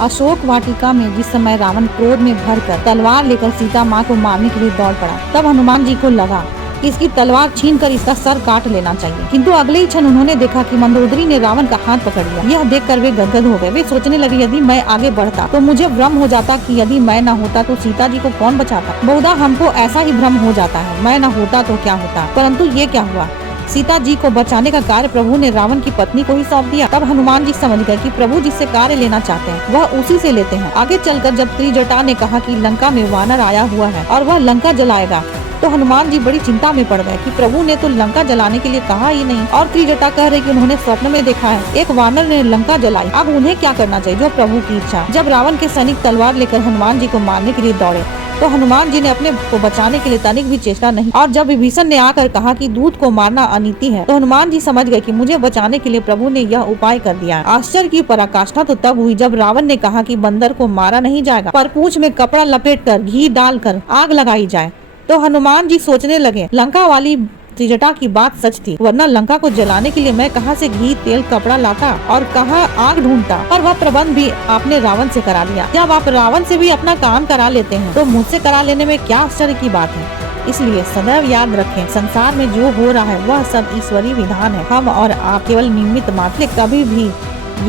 अशोक वाटिका में जिस समय रावण क्रोध में भरकर तलवार लेकर सीता माँ को मारने के लिए दौड़ पड़ा, तब हनुमान जी को लगा कि इसकी तलवार छीनकर इसका सर काट लेना चाहिए, किंतु अगले ही क्षण उन्होंने देखा कि मंदोदरी ने रावण का हाथ पकड़ लिया। यह देखकर वे गदगद हो गए। वे सोचने लगे, यदि मैं आगे बढ़ता तो मुझे भ्रम हो जाता कि यदि मैं न होता तो सीता जी को कौन बचाता। बहुधा हमको ऐसा ही भ्रम हो जाता है, मैं न होता तो क्या होता। परंतु ये क्या हुआ, सीता जी को बचाने का कार्य प्रभु ने रावण की पत्नी को ही सौंप दिया। तब हनुमान जी समझ गए कि प्रभु जिससे कार्य लेना चाहते हैं वह उसी से लेते हैं। आगे चलकर जब त्रिजटा ने कहा कि लंका में वानर आया हुआ है और वह लंका जलाएगा, तो हनुमान जी बड़ी चिंता में पड़ गए कि प्रभु ने तो लंका जलाने के लिए कहा ही नहीं, और त्रिजटा कह रहे कि उन्होंने स्वप्न में देखा है एक वानर ने लंका जलाई। अब उन्हें क्या करना चाहिए, जो प्रभु की इच्छा। जब रावण के सैनिक तलवार लेकर हनुमान जी को मारने के लिए दौड़े, तो हनुमान जी ने अपने को बचाने के लिए तनिक भी चेष्टा नहीं। और जब विभीषण ने आकर कहा कि दूध को मारना अनीति है, तो हनुमान जी समझ गए कि मुझे बचाने के लिए प्रभु ने यह उपाय कर दिया। आश्चर्य की पराकाष्ठा तो तब हुई जब रावण ने कहा कि बंदर को मारा नहीं जाएगा, पर पूंछ में कपड़ा लपेटकर घी डालकर आग लगाई जाए। तो हनुमान जी सोचने लगे, लंका वाली त्रिजटा की बात सच थी, वरना लंका को जलाने के लिए मैं कहां से घी तेल कपड़ा लाता और कहां आग ढूंढता। और वह प्रबंध भी आपने रावण से करा लिया। जब आप रावण से भी अपना काम करा लेते हैं, तो मुझसे करा लेने में क्या आश्चर्य की बात है। इसलिए सदैव याद रखें, संसार में जो हो रहा है वह सब ईश्वरीय विधान है। हम और आप केवल निमित्त मात्र। कभी भी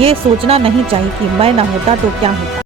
ये सोचना नहीं चाहिए कि मैं न होता तो क्या होता।